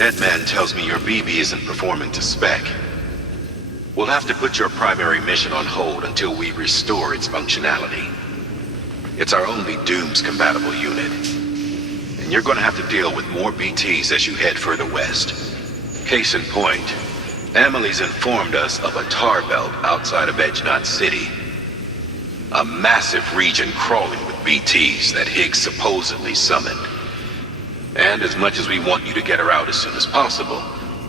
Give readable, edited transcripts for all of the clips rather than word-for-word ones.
Deadman tells me your BB isn't performing to spec. We'll have to put your primary mission on hold until we restore its functionality. It's our only Dooms-compatible unit. And you're gonna have to deal with more BTs as you head further west. Case in point, Emily's informed us of a tar belt outside of Edge-Knot City. A massive region crawling with BTs that Higgs supposedly summoned. And as much as we want you to get her out as soon as possible,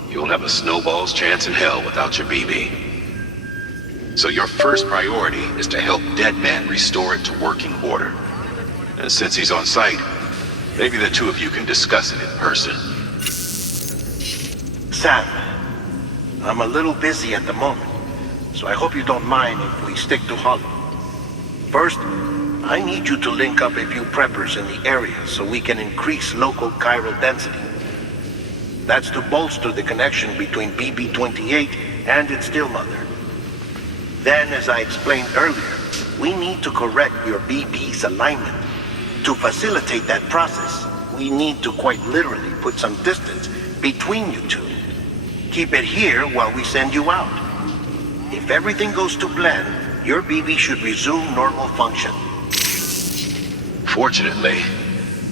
you'll have a snowball's chance in hell without your BB. So your first priority is to help Deadman restore it to working order. And since he's on site, maybe the two of you can discuss it in person. Sam, I'm a little busy at the moment, so I hope you don't mind if we stick to Hollow. First, I need you to link up a few preppers in the area so we can increase local chiral density. That's to bolster the connection between BB-28 and its stillmother. Then, as I explained earlier, we need to correct your BB's alignment. To facilitate that process, we need to quite literally put some distance between you two. Keep it here while we send you out. If everything goes to plan, your BB should resume normal function. Fortunately,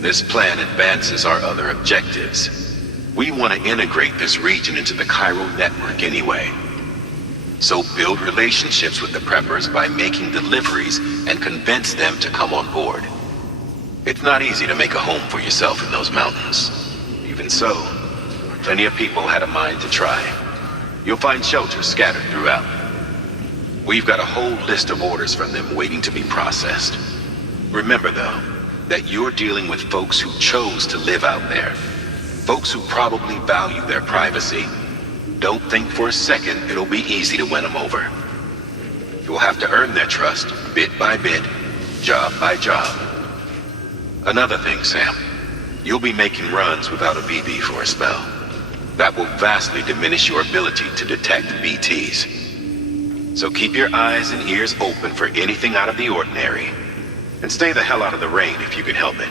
this plan advances our other objectives. We want to integrate this region into the chiral network anyway. So build relationships with the preppers by making deliveries and convince them to come on board. It's not easy to make a home for yourself in those mountains. Even so, plenty of people had a mind to try. You'll find shelters scattered throughout. We've got a whole list of orders from them waiting to be processed. Remember, though, that you're dealing with folks who chose to live out there. Folks who probably value their privacy. Don't think for a second it'll be easy to win them over. You'll have to earn their trust, bit by bit, job by job. Another thing, Sam. You'll be making runs without a BB for a spell. That will vastly diminish your ability to detect BTs. So keep your eyes and ears open for anything out of the ordinary. And stay the hell out of the rain if you can help it.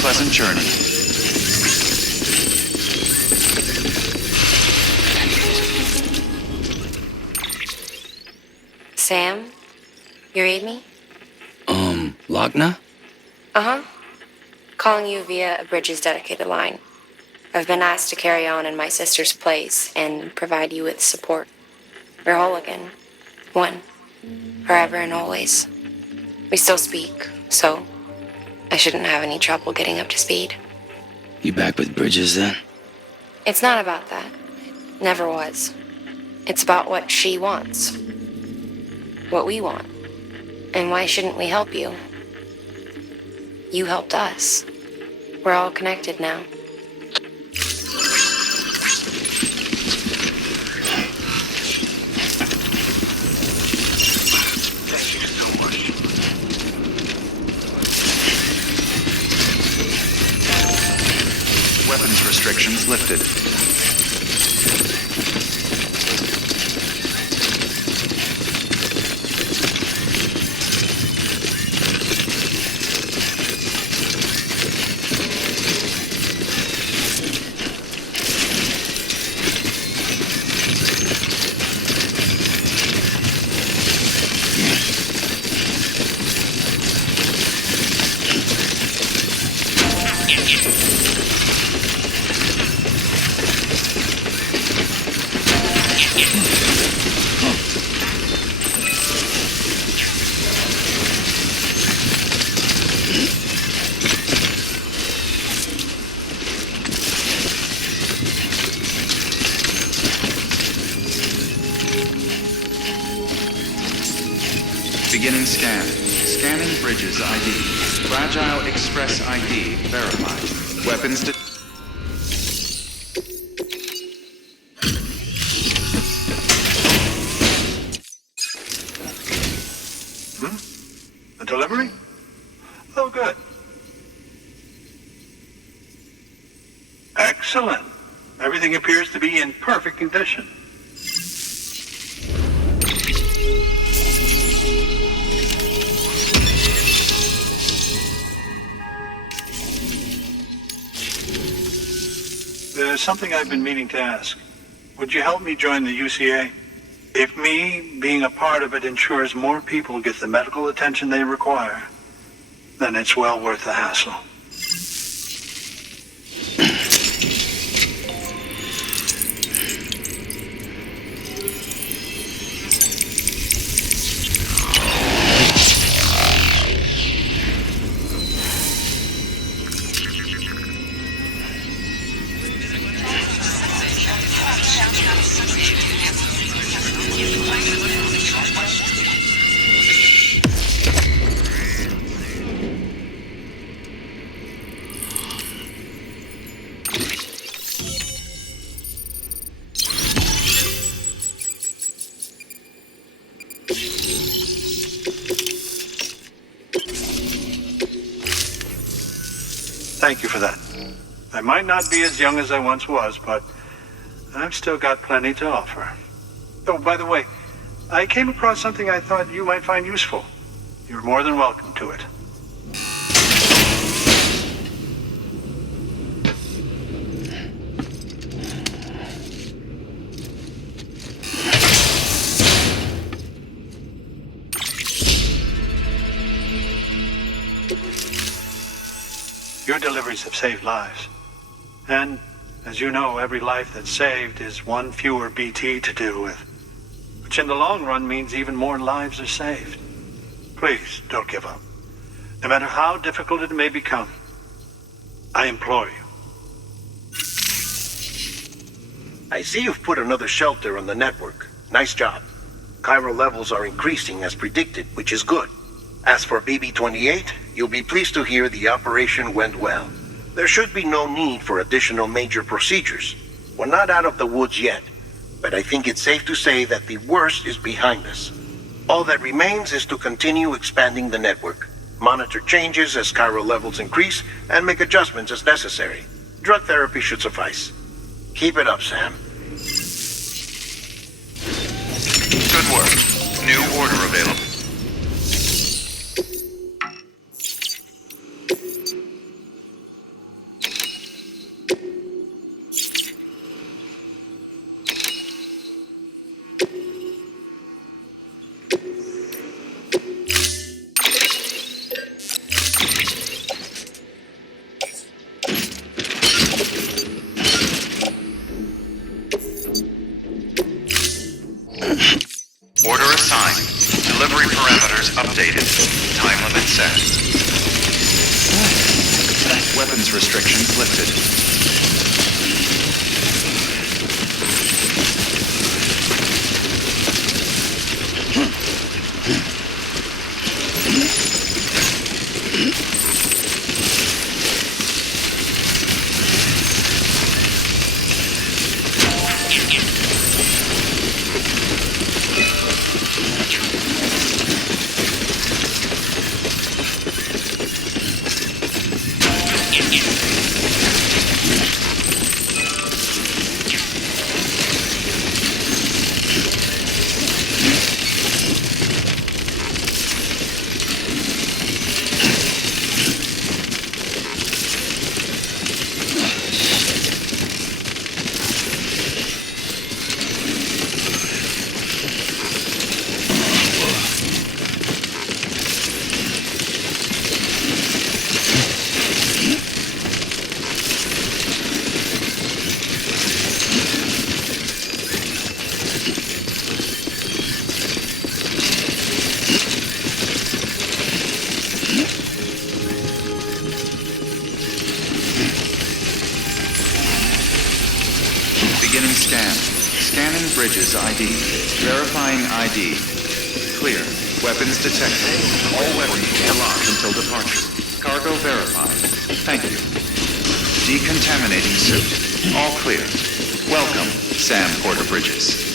Pleasant journey. Sam? You read me? Lochna? Uh-huh. Calling you via a Bridges dedicated line. I've been asked to carry on in my sister's place and provide you with support. We're whole again. One. Forever and always. We still speak, so I shouldn't have any trouble getting up to speed. You back with Bridges then? It's not about that. Never was. It's about what she wants. What we want. And why shouldn't we help you? You helped us. We're all connected now. Thank you so much. Weapons restrictions lifted. Beginning scan. Scanning Bridges ID. Fragile Express ID verified. Weapons to... A delivery? Oh, good. Excellent. Everything appears to be in perfect condition. There's something I've been meaning to ask. Would you help me join the UCA? If me being a part of it ensures more people get the medical attention they require, then it's well worth the hassle. Thank you for that. I might not be as young as I once was, but I've still got plenty to offer. Oh, by the way, I came across something I thought you might find useful. You're more than welcome to it. Your deliveries have saved lives. And, as you know, every life that's saved is one fewer BT to deal with. Which in the long run means even more lives are saved. Please, don't give up. No matter how difficult it may become, I implore you. I see you've put another shelter on the network. Nice job. Chiral levels are increasing as predicted, which is good. As for BB-28, you'll be pleased to hear the operation went well. There should be no need for additional major procedures. We're not out of the woods yet, but I think it's safe to say that the worst is behind us. All that remains is to continue expanding the network, monitor changes as chiral levels increase, and make adjustments as necessary. Drug therapy should suffice. Keep it up, Sam. Good work. New order available. Order assigned. Delivery parameters updated. Time limit set. Weapons restrictions lifted. bridges ID. Verifying ID. Clear. Weapons detected. All weapons will be locked until departure. Cargo verified. Thank you. Decontaminating suit. All clear. Welcome, Sam Porter Bridges.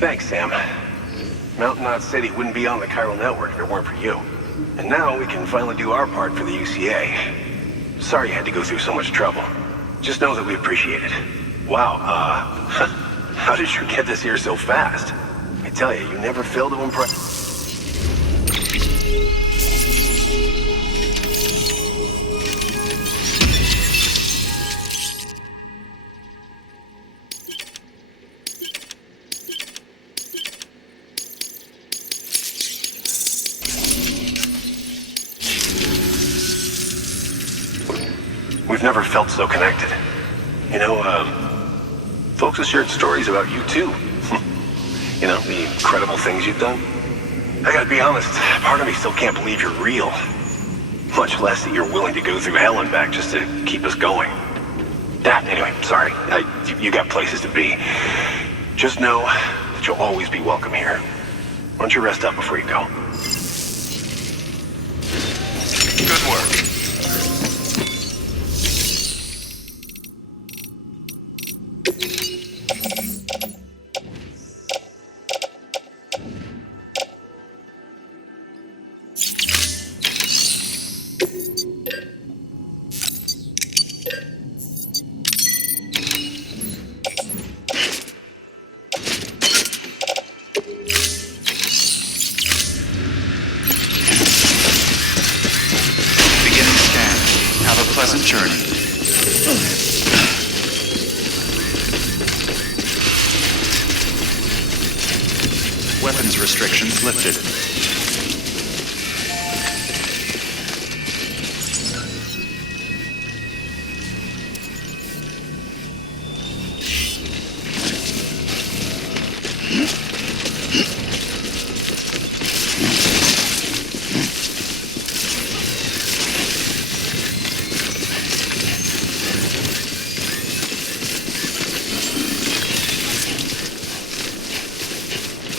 Thanks, Sam. Mountain Knot City wouldn't be on the chiral network if it weren't for you. And now we can finally do our part for the UCA. Sorry you had to go through so much trouble. Just know that we appreciate it. Wow, how did you get this here so fast? I tell you, you never fail to impress. We've never felt so connected. You know, folks have shared stories about you too. You know, the incredible things you've done. I gotta be honest, part of me still can't believe you're real. Much less that you're willing to go through hell and back just to keep us going. Anyway, sorry. You got places to be. Just know that you'll always be welcome here. Why don't you rest up before you go? Good work. Pleasant journey. Weapons restrictions lifted.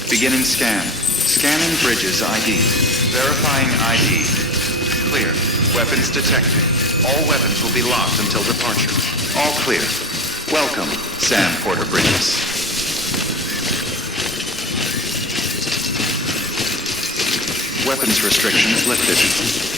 Beginning scan. Scanning bridges ID. Verifying ID. Clear. Weapons detected. All weapons will be locked until departure. All clear. Welcome, Sam Porter Bridges. Weapons restrictions lifted.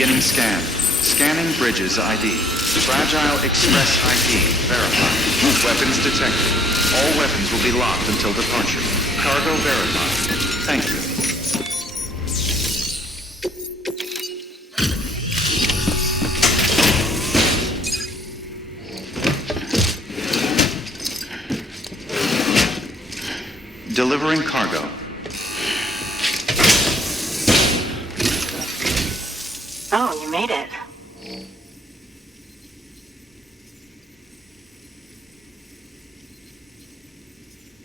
Beginning scan. Scanning Bridges ID. Fragile Express ID verified. Weapons detected. All weapons will be locked until departure. Cargo verified. Thank you. Delivering cargo. Oh, you made it.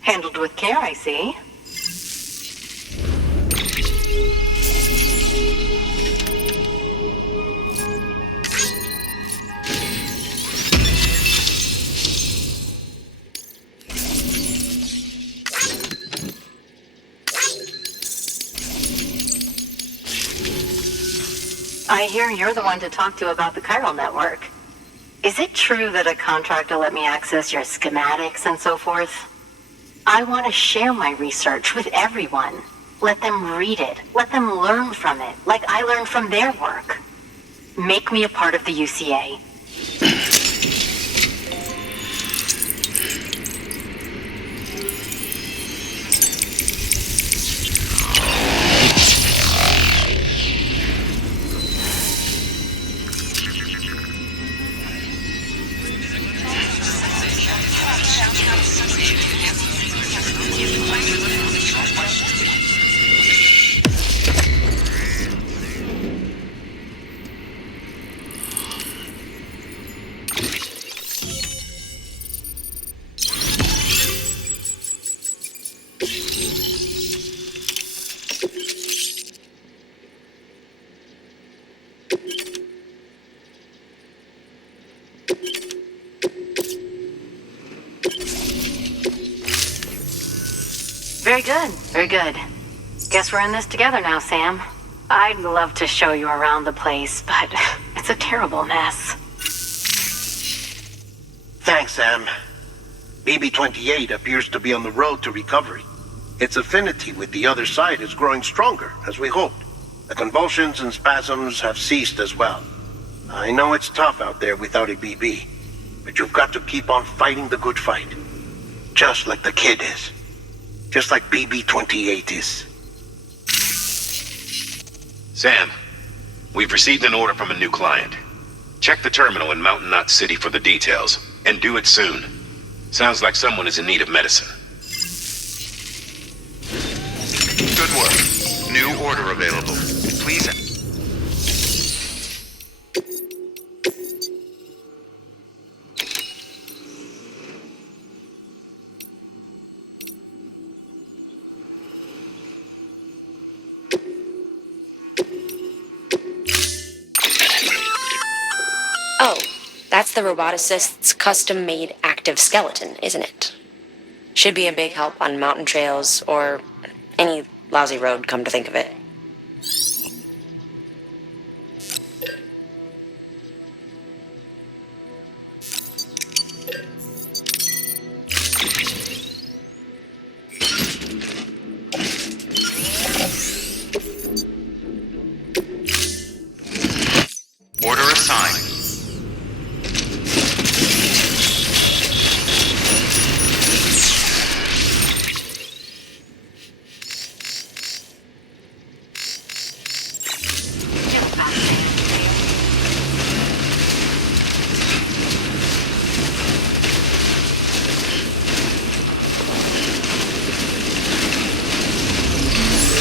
Handled with care, I see. I hear you're the one to talk to about the chiral network. Is it true that a contractor let me access your schematics and so forth? I want to share my research with everyone. Let them read it. Let them learn from it, like I learned from their work. Make me a part of the UCA. Very good, very good. Guess we're in this together now, Sam. I'd love to show you around the place, but it's a terrible mess. Thanks, Sam. BB-28 appears to be on the road to recovery. Its affinity with the other side is growing stronger, as we hoped. The convulsions and spasms have ceased as well. I know it's tough out there without a BB, but you've got to keep on fighting the good fight. Just like the kid is. Just like BB-28 is. Sam, we've received an order from a new client. Check the terminal in Mountain Knot City for the details, and do it soon. Sounds like someone is in need of medicine. Good work. New order available. Please... Oh, that's the roboticist's custom-made active skeleton, isn't it? Should be a big help on mountain trails or any lousy road, come to think of it. Order assigned.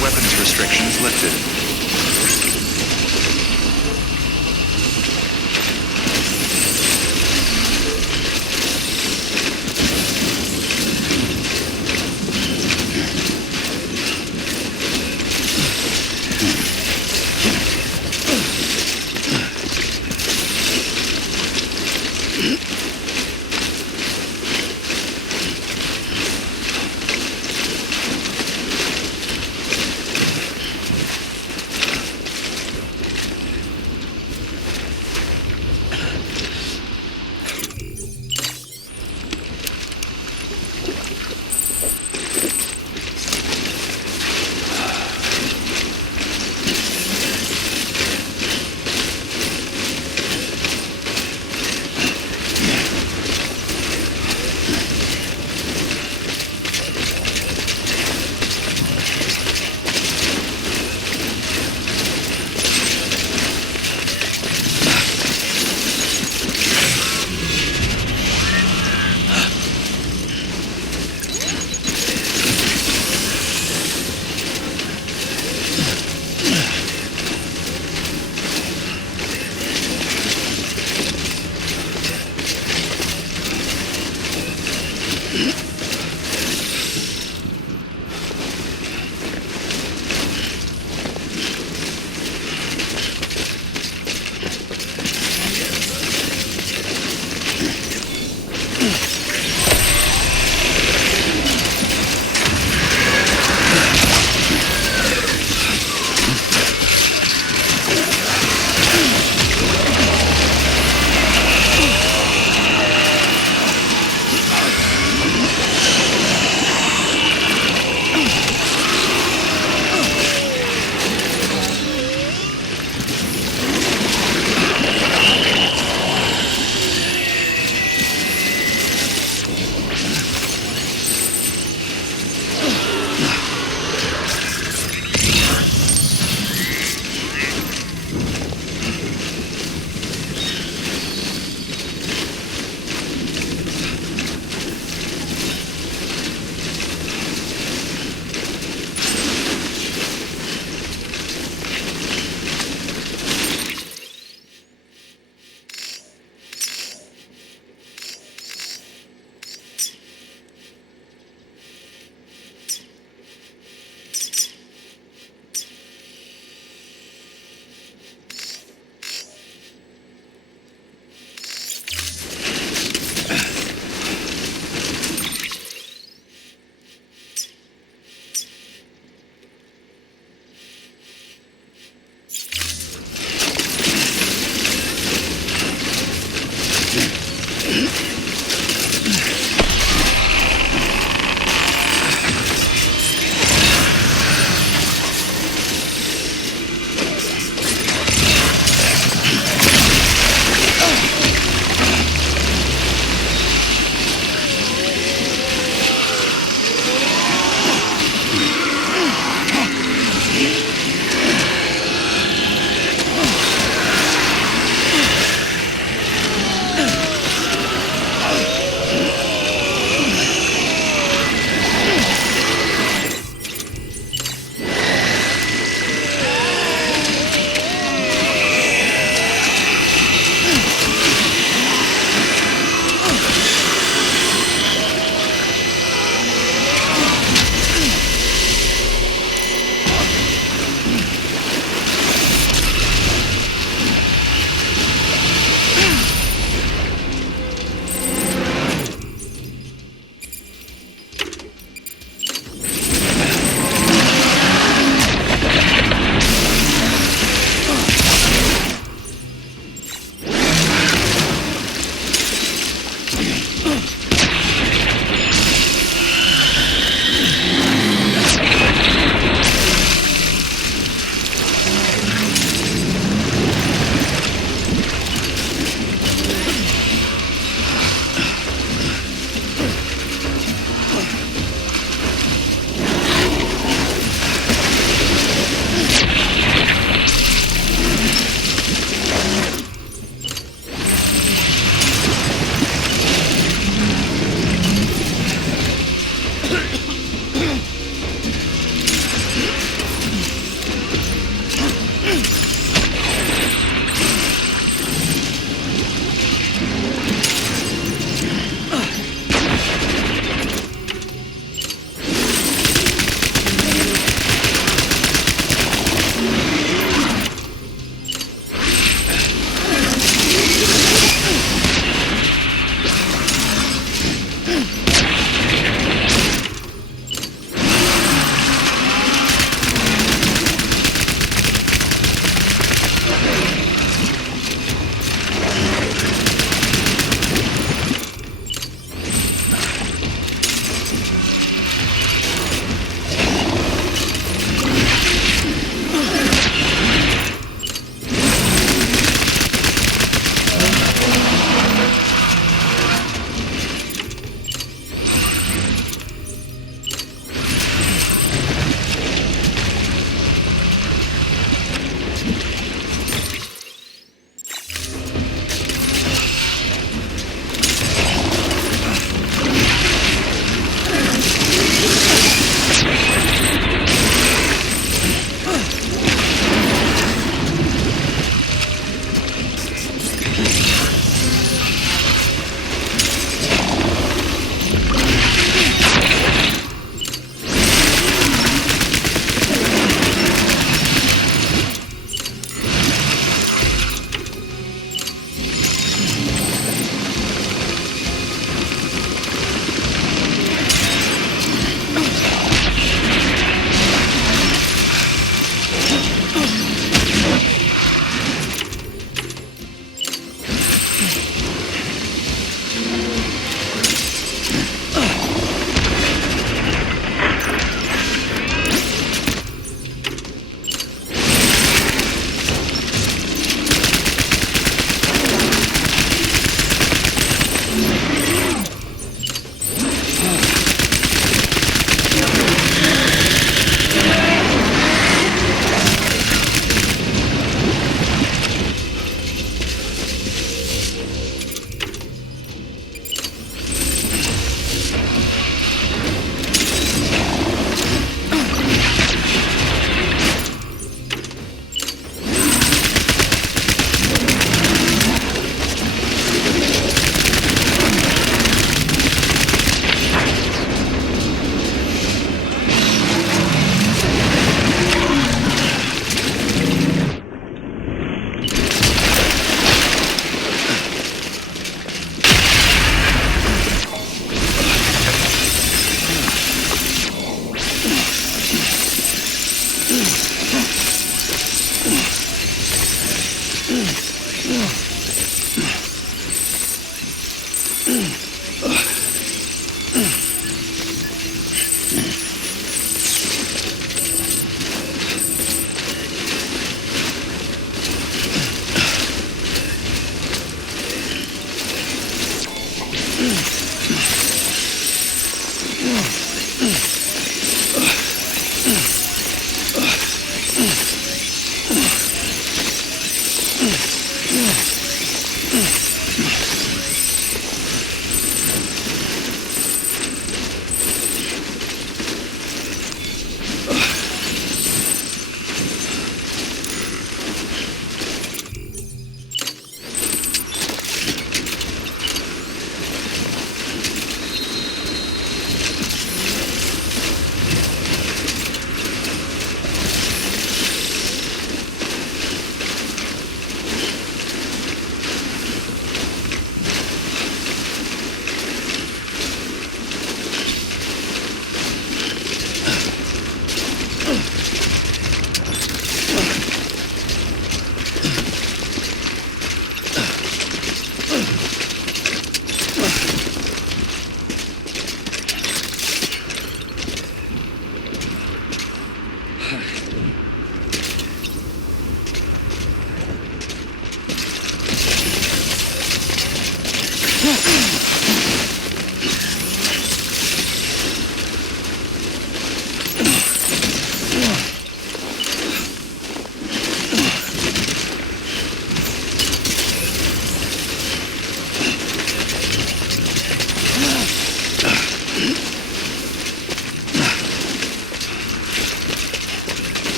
Weapons restrictions lifted.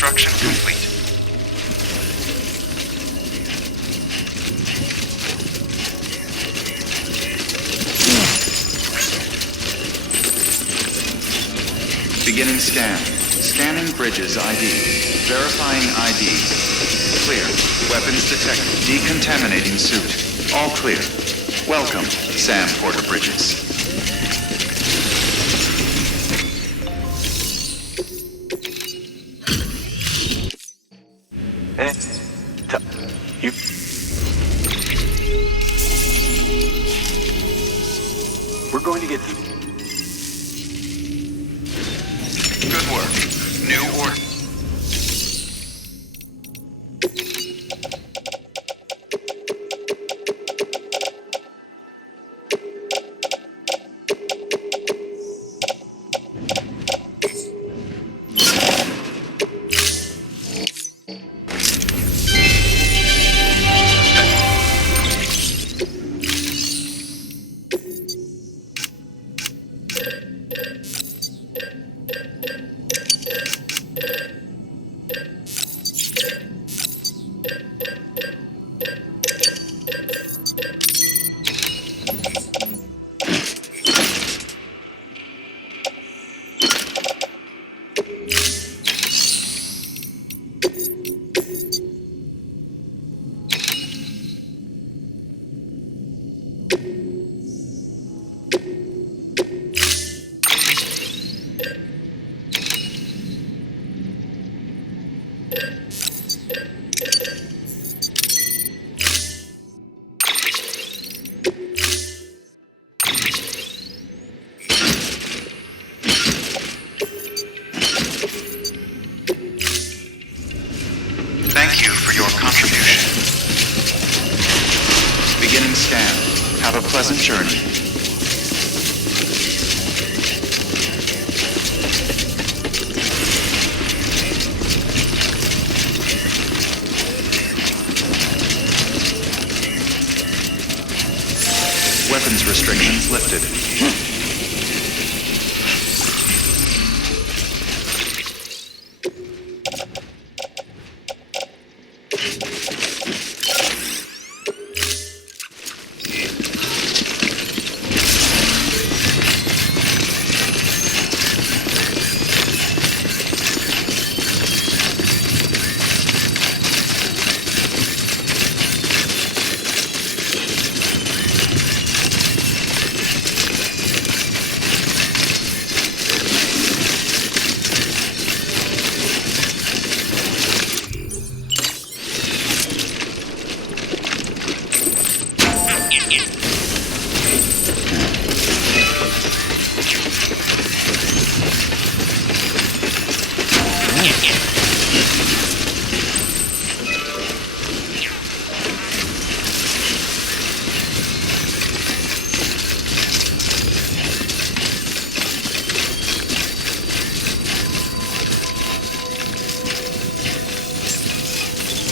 Construction complete. Beginning scan. Scanning bridges ID. Verifying ID. Clear. Weapons detected. Decontaminating suit. All clear. Welcome, Sam Porter Bridges. You... We're going to get... Good work. New order. Thank you for your contribution. Beginning scan. Have a pleasant journey. Weapons restrictions lifted.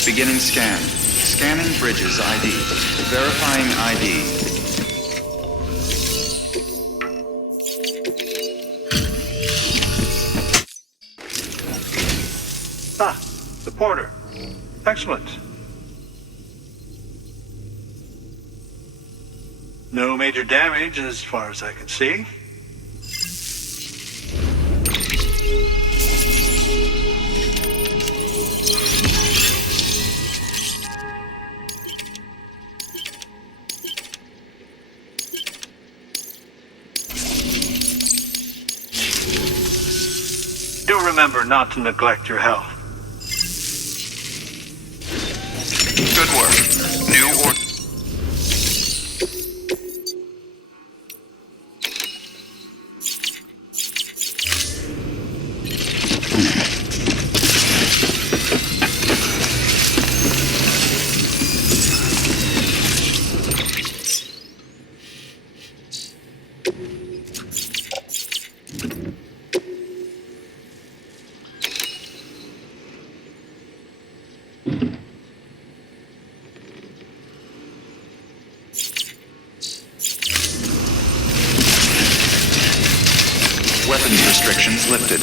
Beginning scan. Scanning bridges ID. Verifying ID. Ah, the porter. Excellent. No major damage as far as I can see. Do remember not to neglect your health. Good work. New order. Weapons restrictions lifted.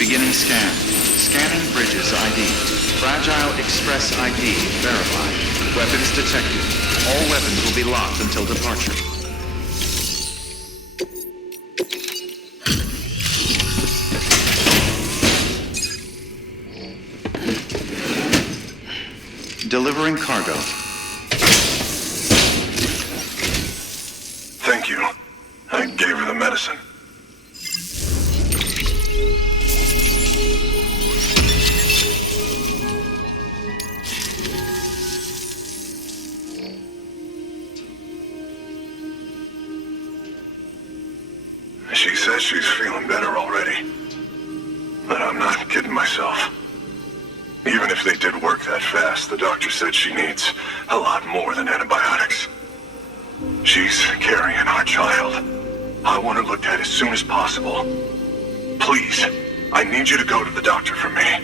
Beginning scan. Scanning Bridges ID. Fragile Express ID verified. Weapons detected. All weapons will be locked until departure. Delivering cargo. Thank you. I gave her the medicine. She says she's feeling better already. But I'm not kidding myself. Even if they did work that fast, the doctor said she needs a lot more than antibiotics. She's carrying our child. I want her looked at as soon as possible. Please, I need you to go to the doctor for me.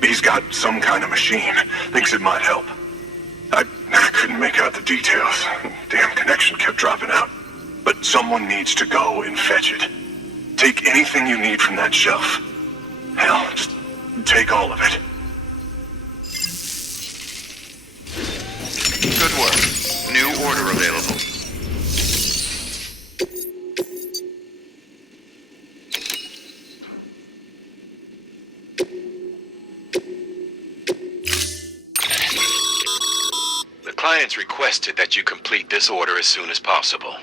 He's got some kind of machine. Thinks it might help. I couldn't make out the details. Damn connection kept dropping out. But someone needs to go and fetch it. Take anything you need from that shelf. Hell, just take all of it. Good work. New order available. The clients requested that you complete this order as soon as possible.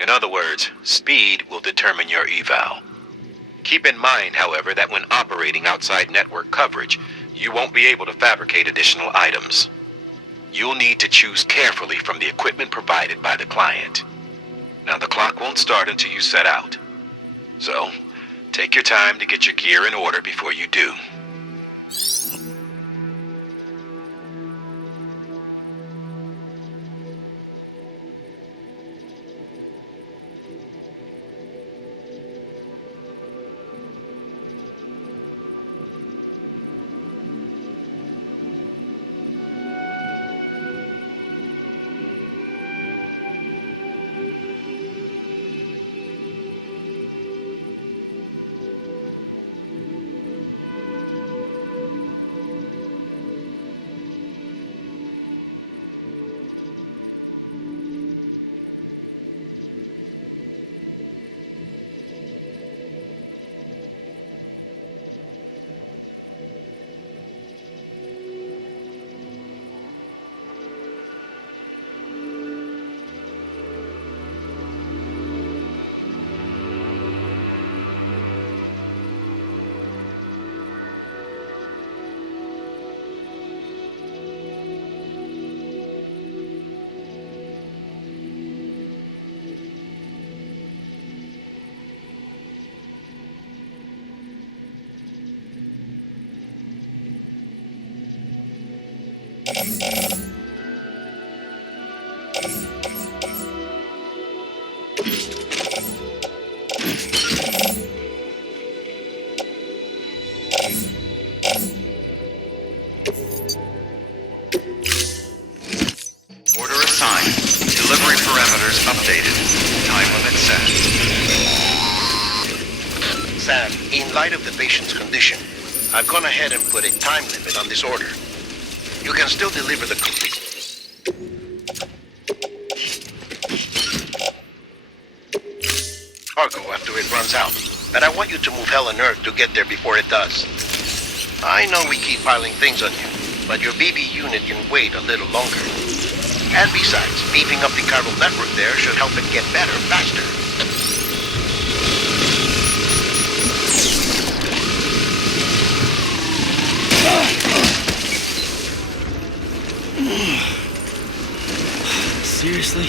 In other words, speed will determine your eval. Keep in mind, however, that when operating outside network coverage, you won't be able to fabricate additional items. You'll need to choose carefully from the equipment provided by the client. Now, the clock won't start until you set out. So, take your time to get your gear in order before you do. In light of the patient's condition, I've gone ahead and put a time limit on this order. You can still deliver the complete cargo after it runs out, but I want you to move hell and earth to get there before it does. I know we keep piling things on you, but your BB unit can wait a little longer. And besides, beefing up the chiral network there should help it get better faster. Seriously?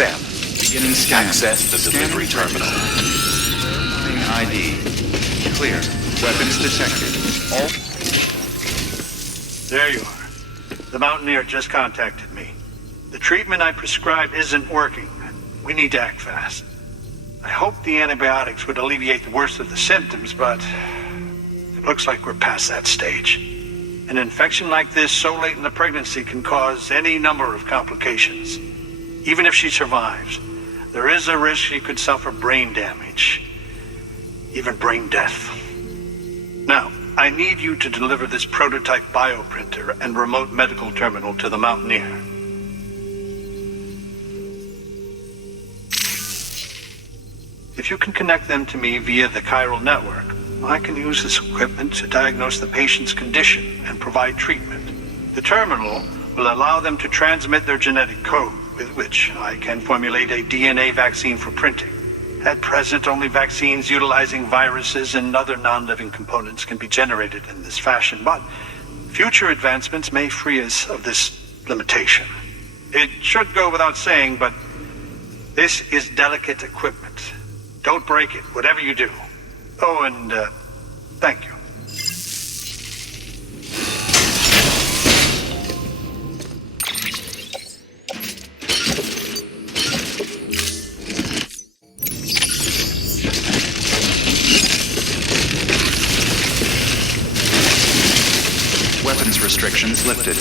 Sam, Beginning scan. access the delivery terminal. ID. Clear. Weapons detected. All... There you are. The Mountaineer just contacted me. The treatment I prescribed isn't working. We need to act fast. I hope the antibiotics would alleviate the worst of the symptoms, but it looks like we're past that stage. An infection like this so late in the pregnancy can cause any number of complications. Even if she survives, there is a risk she could suffer brain damage, even brain death. Now, I need you to deliver this prototype bioprinter and remote medical terminal to the Mountaineer. If you can connect them to me via the chiral network, I can use this equipment to diagnose the patient's condition and provide treatment. The terminal will allow them to transmit their genetic code, with which I can formulate a DNA vaccine for printing. At present, only vaccines utilizing viruses and other non-living components can be generated in this fashion, but future advancements may free us of this limitation. It should go without saying, but this is delicate equipment. Don't break it, whatever you do. Oh, and thank you. Weapons restrictions lifted.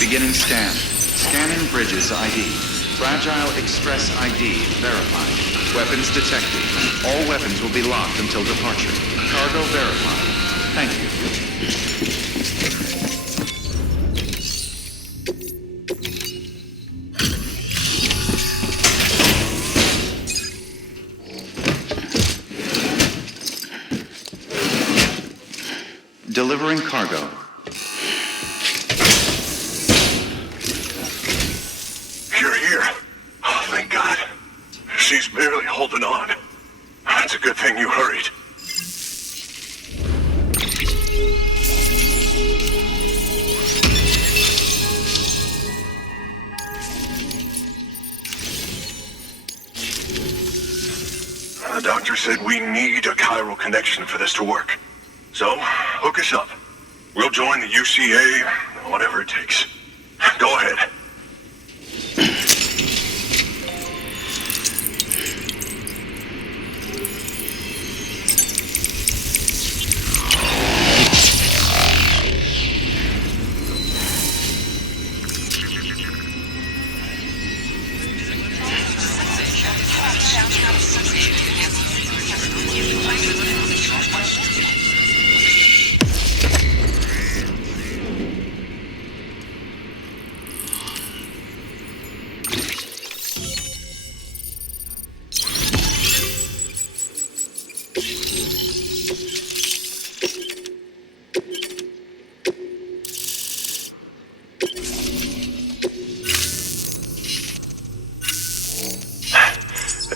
Beginning scan. Scanning Bridges ID. Fragile Express ID verified. Weapons detected. All weapons will be locked until departure. Cargo verified. Thank you. Delivering cargo. You're here. Oh, thank God. She's barely holding on. It's a good thing you hurried. The doctor said we need a chiral connection for this to work. So, hook us up. We'll join the UCA, whatever it takes. Go ahead.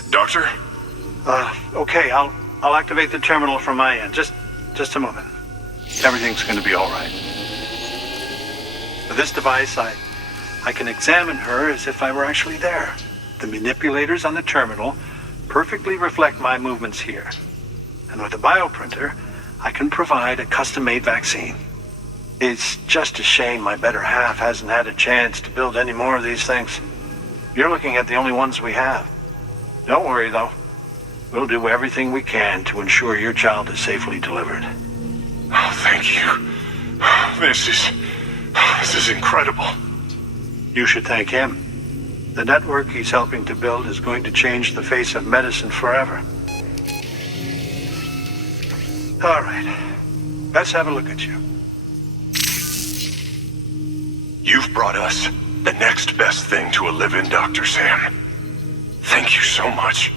Doctor? Okay, I'll activate the terminal from my end. Just a moment. Everything's going to be all right. With this device, I can examine her as if I were actually there. The manipulators on the terminal perfectly reflect my movements here. And with the bioprinter, I can provide a custom-made vaccine. It's just a shame my better half hasn't had a chance to build any more of these things. You're looking at the only ones we have. Don't worry, though. We'll do everything we can to ensure your child is safely delivered. Oh, thank you. This is incredible. You should thank him. The network he's helping to build is going to change the face of medicine forever. All right. Let's have a look at you. You've brought us the next best thing to a live-in, Dr. Sam. Thank you so much.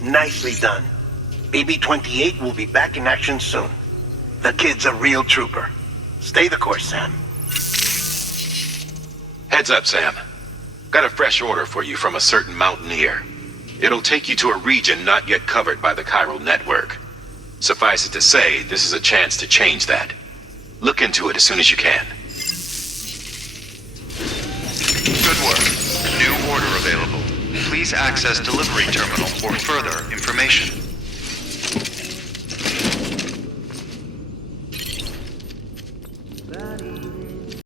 Nicely done. BB-28 will be back in action soon. The kid's a real trooper. Stay the course, Sam. Heads up, Sam. Got a fresh order for you from a certain mountaineer. It'll take you to a region not yet covered by the chiral network. Suffice it to say, this is a chance to change that. Look into it as soon as you can. Good work. New order available. Please access delivery terminal for further information.